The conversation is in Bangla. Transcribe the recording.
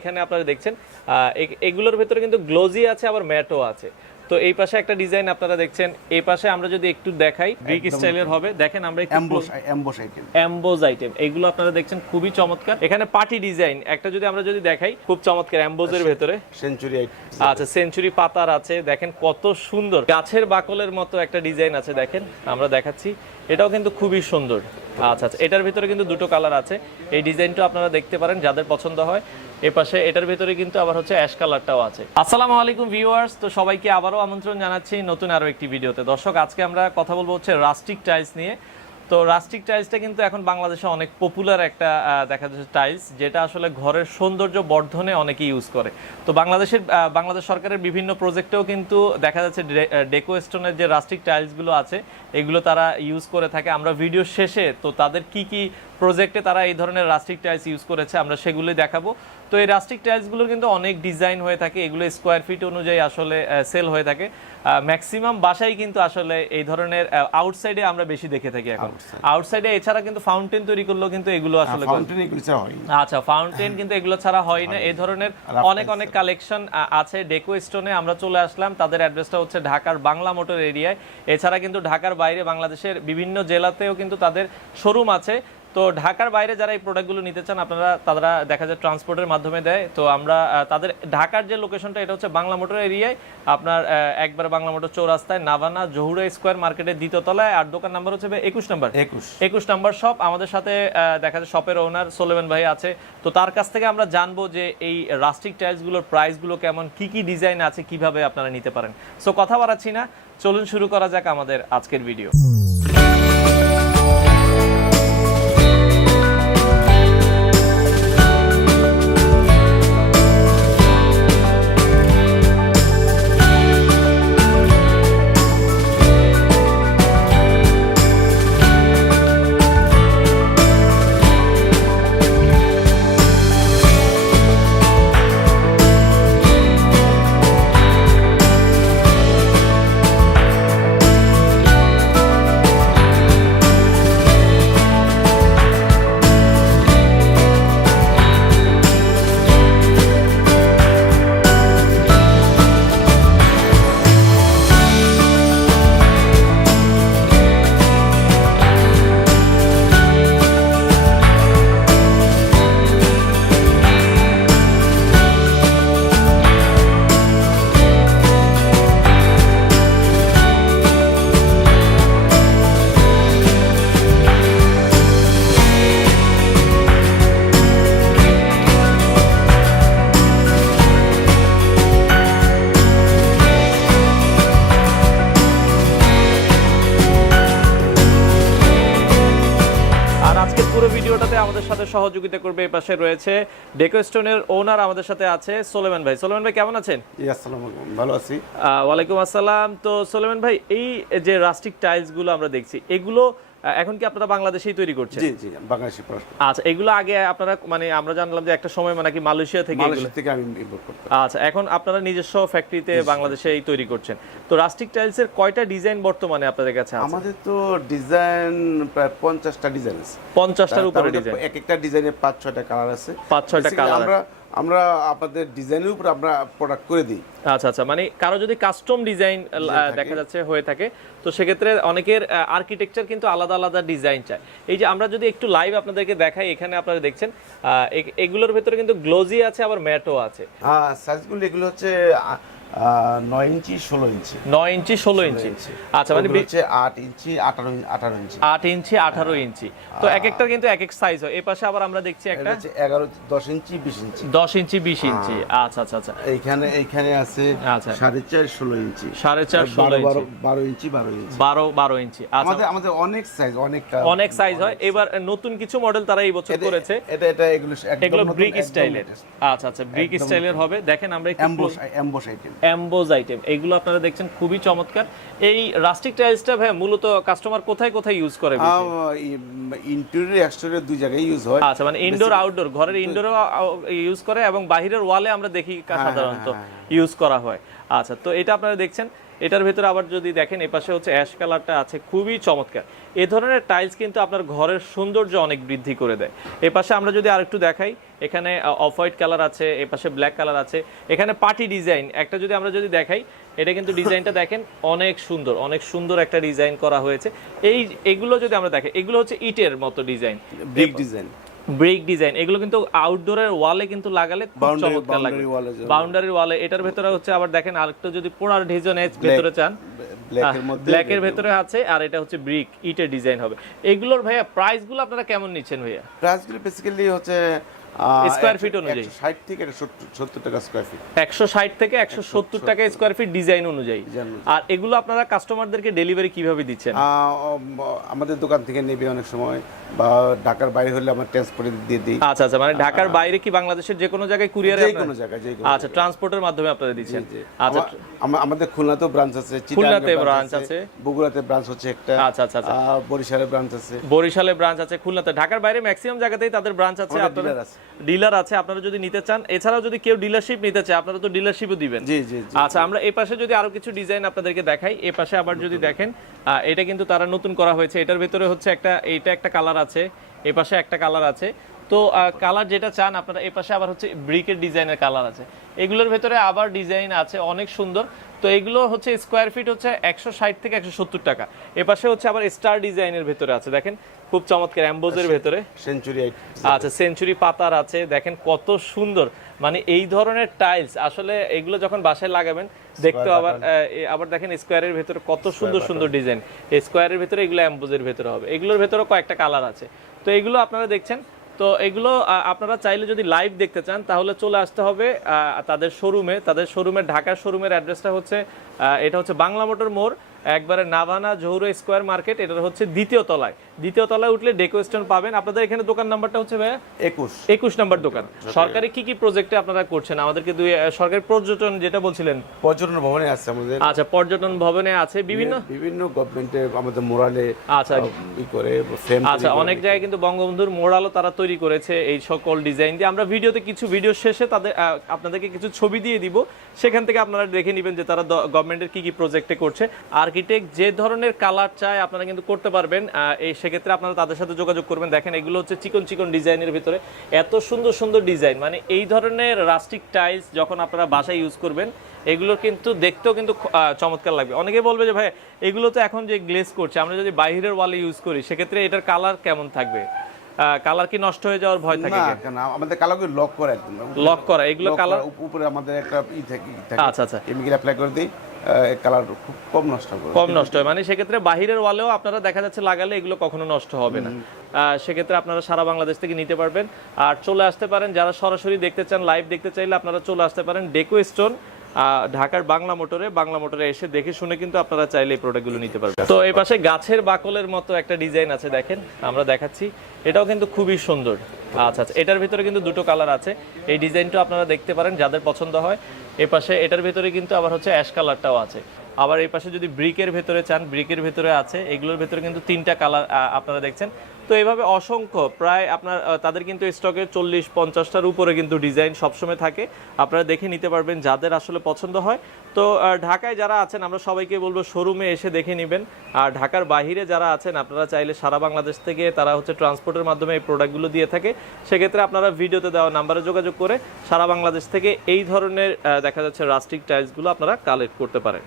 এখানে আপনারা দেখছেন এগুলোর ভেতরে কিন্তু গ্লোজি আছে আবার ম্যাটও আছে। তো এই পাশে একটা ডিজাইন আপনারা দেখছেন, এই পাশে আমরা যদি একটু দেখাই ব্রিক স্টাইলের হবে। দেখেন আমরা একটু এমবোজ আইটেম এগুলো আপনারা দেখছেন খুবই চমৎকার। এখানে পার্টি ডিজাইন একটা আমরা যদি দেখাই খুব চমৎকার এমবোজের ভেতরে সেঞ্চুরি। আচ্ছা, সেঞ্চুরি পাতার আছে, দেখেন কত সুন্দর গাছের বাকলের মতো একটা ডিজাইন আছে। দেখেন আমরা দেখাচ্ছি, এটাও কিন্তু খুবই সুন্দর। আচ্ছা আচ্ছা, এটার ভিতরে কিন্তু দুটো কালার আছে। এই ডিজাইনটা আপনারা দেখতে পারেন যাদের পছন্দ হয়। এই পাশে এটার ভিতরে কিন্তু আবার হচ্ছে অ্যাশ কালারটাও আছে। আসসালামু আলাইকুম ভিউয়ার্স, তো সবাইকে আবারও আমন্ত্রণ জানাচ্ছি নতুন আরো একটি ভিডিওতে। দর্শক, আজকে আমরা কথা বলবো হচ্ছে রাস্টিক টাইলস নিয়ে। তো রাস্টিক টাইলসটা কিন্তু এখন বাংলাদেশে অনেক পপুলার একটা দেখা যাচ্ছে টাইলস, যেটা আসলে ঘরের সৌন্দর্য বর্ধনে অনেকে ইউজ করে। তো বাংলাদেশ সরকারের বিভিন্ন প্রজেক্টেও কিন্তু দেখা যাচ্ছে ডেকো স্টোনের যে রাস্টিক টাইলসগুলো আছে এগুলো তারা ইউজ করে থাকে। আমরা ভিডিও শেষে তো তাদের কি কি প্রজেক্টে তারা এই ধরনের রাস্টিক টাইলস ইউজ করেছে আমরা সেগুলোই দেখাবো। তো এই রাস্টিক টাইলসগুলোর কিন্তু অনেক ডিজাইন হয়ে থাকে, এগুলো স্কোয়ার ফিট অনুযায়ী আসলে সেল হয়ে থাকে। ম্যাক্সিমাম বাসায় কিন্তু আসলে এই ধরনের আউটসাইডে আমরা বেশি দেখে থাকি এখন। আউটসাইডে এছাড়া কিন্তু ফাউন্টেন তৈরি করলেও কিন্তু এগুলো আসলে আচ্ছা, ফাউন্টেন কিন্তু এগুলো ছাড়া হয় না। এই ধরনের অনেক অনেক কালেকশন আছে ডেকো স্টোনে। আমরা চলে আসলাম, তাদের অ্যাড্রেসটা হচ্ছে ঢাকার বাংলা মোটর এরিয়ায়। এছাড়া কিন্তু ঢাকার বাইরে বাংলাদেশের বিভিন্ন জেলাতেও কিন্তু তাদের শোরুম আছে। তো ঢাকার বাইরে যারা এই প্রোডাক্টগুলো নিতে চান তারা দেখা যায় ট্রান্সপোর্টের মাধ্যমে দেয়। তো আমরা তাদের ঢাকার যে লোকেশনটা এটা হচ্ছে বাংলা মোটর এরিয়ায়, আপনার একবার বাংলা মোটর চৌরাস্তায় নাভানা জহুরা স্কোয়ার মার্কেটের দ্বিতীয় তলায়। আর দোকান নাম্বার হচ্ছে 21 নাম্বার শপ। আমাদের সাথে দেখা যায় শপের ওনার সোলেমান ভাই আছে। তো তার কাছ থেকে আমরা জানবো যে এই রাস্টিক টাইলসগুলোর প্রাইসগুলো কেমন, কি কি ডিজাইন আছে, কিভাবে আপনারা নিতে পারেন। সো কথা বাড়াচ্ছি না, চলুন শুরু করা যাক আমাদের আজকের ভিডিও। আমাদের সাথে সহযোগিতা করবে এই পাশে রয়েছে ডেকো স্টোনের ওনার, আমাদের সাথে আছে সোলেমান ভাই। সোলেমান ভাই কেমন আছেন? আসসালামু আলাইকুম, ভালো আছি। ওয়ালাইকুম আসসালাম। তো সোলেমান ভাই, এই যে রাস্টিক টাইলস গুলো আমরা দেখছি এগুলো এখন কি আপনারা বাংলাদেশেই তৈরি করছেন? জি জি, বাংলাদেশে। আচ্ছা, এগুলো আগে আপনারা মানে আমরা জানলাম যে একটা সময় মানে কি মালয়েশিয়া থেকে আমি ইম্পোর্ট করতাম। আচ্ছা, এখন আপনারা নিজস্ব ফ্যাক্টরিতে বাংলাদেশেই তৈরি করছেন। তো রাস্টিক টাইলস এর কয়টা ডিজাইন বর্তমানে আপনাদের কাছে আছে? আমাদের তো ডিজাইন প্রায় 50টা ডিজাইন আছে। 50টার উপরে ডিজাইন, এক একটা ডিজাইনে 5-6টা কালার আছে। 5-6টা কালার আমরা আপনাদের ডিজাইনের উপর আমরা প্রোডাক্ট করে দিই। আচ্ছা আচ্ছা, মানে কারো যদি কাস্টম ডিজাইন দেখা যাচ্ছে হয়ে থাকে তো সেক্ষেত্রে অনেকের আর্কিটেকচার কিন্তু আলাদা আলাদা ডিজাইন চায়। এই যে আমরা যদি একটু লাইভ আপনাদেরকে দেখাই, এখানে আপনারা দেখছেন এগুলোর ভেতরে কিন্তু গ্লোজি আছে আবার ম্যাটও আছে। হ্যাঁ, সাইজগুলো এগুলো হচ্ছে 9 ইঞ্চি 16 ইঞ্চি। 9 ইঞ্চি 16 ইঞ্চি। আচ্ছা, মানে হচ্ছে 8 ইঞ্চি 18 ইঞ্চি। 8 ইঞ্চি 18 ইঞ্চি। তো এক একটা কিন্তু এক এক সাইজ হয়। এই পাশে আবার আমরা দেখছি একটা 11 10 ইঞ্চি 20 ইঞ্চি। 10 ইঞ্চি 20 ইঞ্চি। আচ্ছা আচ্ছা আচ্ছা, এইখানে আছে 4.5 16 ইঞ্চি। 4.5 16 ইঞ্চি। 12 ইঞ্চি 12 ইঞ্চি। 12 ইঞ্চি। আচ্ছা, আমাদের অনেক সাইজ, অনেক সাইজ হয়। এবার নতুন কিছু মডেল তারা এই বছর করেছে। এটা এগুলো ব্রিক স্টাইলের। আচ্ছা আচ্ছা, ব্রিক স্টাইলের হবে। দেখেন আমরা একটু এমবোজ আইটেম এগুলো আপনারা দেখছেন খুবই চমৎকার। এই রাস্টিক টাইলসটা ভাই মূলত কাস্টমার কোথায় কোথায় ইউজ করে? ইন্টেরিয়র এক্সটেরিয়র দুই জায়গায় ইউজ হয়। আচ্ছা, মানে ইনডোর আউটডোর, ঘরের ইনডোরও ইউজ করে এবং বাইরের ওয়ালে আমরা দেখি সাধারণত ইউজ করা হয়। আচ্ছা, তো এটা আপনারা দেখছেন এটার ভেতরে আবার যদি দেখেন এপাশে হচ্ছে অ্যাশ কালারটা আছে, খুবই চমৎকার। এ ধরনের টাইলস কিন্তু আপনার ঘরের সৌন্দর্য অনেক বৃদ্ধি করে দেয়। এপাশে আমরা যদি আরেকটু দেখাই, এখানে অফ হোয়াইট কালার আছে, এপাশে ব্ল্যাক কালার আছে, এখানে পার্টি ডিজাইন একটা যদি আমরা যদি দেখাই, এটা কিন্তু ডিজাইনটা দেখেন অনেক সুন্দর, অনেক সুন্দর একটা ডিজাইন করা হয়েছে। এগুলো যদি আমরা দেখি, এগুলো হচ্ছে ইটের মতো design, brick design, brick design. এগুলো কিন্তু আউটডোরের ওয়ালে কিন্তু লাগালে খুব চমৎকার লাগে, বাউন্ডারির ওয়ালে। এটার ভেতরে হচ্ছে আবার দেখেন আরেকটা যদি পোড়ার ডিজাইন ভেতরে চান, ব্ল্যাকের ভেতরে আছে, আর এটা হচ্ছে ব্রিক ইটের ডিজাইন হবে। এগুলোর ভাইয়া প্রাইস গুলো আপনারা কেমন নিচ্ছেন ভাইয়া? প্রাইস গুলো বেসিক্যালি হচ্ছে স্কয়ার ফিট অনুযায়ী 160 থেকে 170 টাকা স্কয়ার ফিট, 160 থেকে 170 টাকা স্কয়ার ফিট ডিজাইন অনুযায়ী। আর এগুলো আপনারা কাস্টমারদেরকে ডেলিভারি কিভাবে দিচ্ছেন? আমাদের দোকান থেকে নেবে অনেক সময়, বা ঢাকার বাইরে হলে আমরা ট্রান্সপোর্টে দিয়ে দিই। আচ্ছা আচ্ছা, মানে ঢাকার বাইরে কি বাংলাদেশের যে কোনো জায়গায় কুরিয়ারে? যে কোনো জায়গায়, আচ্ছা, ট্রান্সপোর্টের মাধ্যমে আপনারা দিচ্ছেন। আচ্ছা, আমাদের খুলনাতেও ব্রাঞ্চ আছে, খুলনাতে ব্রাঞ্চ আছে, বগুড়াতে ব্রাঞ্চ হচ্ছে একটা, আচ্ছা আচ্ছা, বরিশালে ব্রাঞ্চ আছে, বরিশালে ব্রাঞ্চ আছে, খুলনাতে, ঢাকার বাইরে ম্যাক্সিমাম জায়গাতেই তাদের ব্রাঞ্চ আছে, আপনাদের ডিলার আছে। আপনারা যদি নিতে চান, এছাড়াও যদি কেউ ডিলারশিপ নিতে চায়, আপনারা তো ডিলারশিপও দিবেন। জি জি। আচ্ছা, আমরা এই পাশে যদি আরো কিছু ডিজাইন আপনাদেরকে দেখাই, এই পাশে আবার যদি দেখেন, এটা কিন্তু তারা নতুন করা হয়েছে। এটার ভিতরে হচ্ছে এইটা একটা কালার আছে, এই পাশে একটা কালার আছে। তো কালার যেটা চান আপনারা, এই পাশে আবার হচ্ছে ব্রিকের ডিজাইনের কালার আছে। এগুলোর ভেতরে আবার ডিজাইন আছে অনেক সুন্দর। তো এগুলো হচ্ছে স্কোয়ার ফিট হচ্ছে 160 থেকে 170 টাকা। এ পাশে হচ্ছে আবার স্টার ডিজাইনের ভেতরে আছে, দেখেন খুব চমৎকার এমবোজের ভেতরে সেঞ্চুরি। আচ্ছা, সেঞ্চুরি পাতার আছে, দেখেন কত সুন্দর। মানে এই ধরনের টাইলস আসলে এগুলো যখন বাসায় লাগাবেন দেখতে আবার দেখেন স্কোয়ারের ভেতরে কত সুন্দর সুন্দর ডিজাইন। স্কোয়ারের ভেতরে এগুলো এমবোজের ভেতরে হবে, এগুলোর ভেতরে কয়েকটা কালার আছে। তো এগুলো আপনারা দেখছেন। তো এগুলো আপনারা চাইলে যদি লাইভ দেখতে চান তাহলে চলে আসতে হবে তাদের শোরুমে। ঢাকার শোরুমের অ্যাড্রেসটা হচ্ছে এটা হচ্ছে বাংলা মোটর মোড়, একবারে নাভানা জহুর স্কয়ার মার্কেট। এটা হচ্ছে দ্বিতীয় তলায় উঠলে ডেকোস্টোন পাবেন। আপনাদের এখানে দোকান নাম্বারটা হচ্ছে ভাইয়া 21 নম্বর দোকান। সরকারি কি প্রজেক্টে আপনারা করছেন? আমাদেরকে সরকারি পর্যটন যেটা বলছিলেন, পর্যটন ভবনে আছে আমাদের। আচ্ছা, পর্যটন ভবনে আছে, বিভিন্ন গভর্নমেন্টে আমাদের মোরালে আচ্ছা করে ফ্রেম। আচ্ছা, অনেক জায়গায় কিন্তু বঙ্গবন্ধুর মোরালও তারা তৈরি করেছে এই সকল ডিজাইন দিয়ে। আমরা ভিডিও শেষে আপনাদেরকে কিছু ছবি দিয়ে দিব, সেখান থেকে আপনারা দেখে নেবেন যে তারা গভর্নমেন্টের কি প্রজেক্টে করছে। আর্কিটেক্ট যে ধরনের কালার চায় আপনারা কিন্তু করতে পারবেন। সেক্ষেত্রে আপনারা তাদের সাথে যোগাযোগ করবেন। দেখেন এগুলো হচ্ছে চিকন ডিজাইনের ভিতরে এত সুন্দর সুন্দর ডিজাইন। মানে এই ধরনের রাস্টিক টাইলস যখন আপনারা বাসায় ইউজ করবেন, এগুলো কিন্তু দেখতেও কিন্তু চমৎকার লাগবে। অনেকে বলবে যে ভাই এগুলো তো এখন যে গ্লেজ করছে, আমরা যদি বাইরের ওয়ালে ইউজ করি সেক্ষেত্রে এটার কালার কেমন থাকবে? কালার কি নষ্ট হয়ে যাওয়ার ভয় থাকে? না, আমাদের কালারগুলো লক করা, একদম লক করা। এগুলো কালার উপরে আমাদের একটা থাকে। আচ্ছা আচ্ছা, কেমিক্যাল অ্যাপ্লাই করে দেই, কালার খুব কম নষ্ট হয়। মানে সেক্ষেত্রে বাহিরের ওয়ালেও আপনারা দেখা যাচ্ছে লাগালে এগুলো কখনো নষ্ট হবে না। সেক্ষেত্রে আপনারা সারা বাংলাদেশ থেকে নিতে পারবেন। আর চলে আসতে পারেন যারা সরাসরি দেখতে চান, লাইভ দেখতে চাইলে আপনারা চলে আসতে পারেন ডেকোস্টোন, ঢাকার বাংলা মোটরে এসে দেখে শুনে কিন্তু আপনারা চাইলে এই প্রোডাক্টগুলো নিতে পারবেন। তো এই পাশে গাছের বাকলের মতো একটা ডিজাইন আছে, দেখেন আমরা দেখাচ্ছি, এটাও কিন্তু খুবই সুন্দর। আচ্ছা, এটার ভিতরে কিন্তু দুটো কালার আছে। এই ডিজাইনটা আপনারা দেখতে পারেন যাদের পছন্দ হয়। এই পাশে এটার ভিতরে কিন্তু আবার হচ্ছে অ্যাশ কালারটাও আছে। আবার এই পাশে যদি ব্রিকের ভেতরে চান, ব্রিকের ভেতরে আছে। এগুলোর ভেতরে কিন্তু 3টা কালার আপনারা দেখছেন। তো এইভাবে অসংখ্য, প্রায় আপনার তাদের কিন্তু স্টকে 40-50টার উপরে কিন্তু ডিজাইন সবসময় থাকে। আপনারা দেখে নিতে পারবেন যাদের আসলে পছন্দ হয়। তো ঢাকায় যারা আছেন আমরা সবাইকে বলবো শোরুমে এসে দেখে নেবেন। আর ঢাকার বাইরে যারা আছেন আপনারা চাইলে সারা বাংলাদেশ থেকে তারা হচ্ছে ট্রান্সপোর্টের মাধ্যমে এই প্রোডাক্টগুলো দিয়ে থাকে। সেক্ষেত্রে আপনারা ভিডিওতে দেওয়া নাম্বারে যোগাযোগ করে সারা বাংলাদেশ থেকে এই ধরনের দেখা যাচ্ছে রাস্টিক টাইলসগুলো আপনারা কালেক্ট করতে পারেন।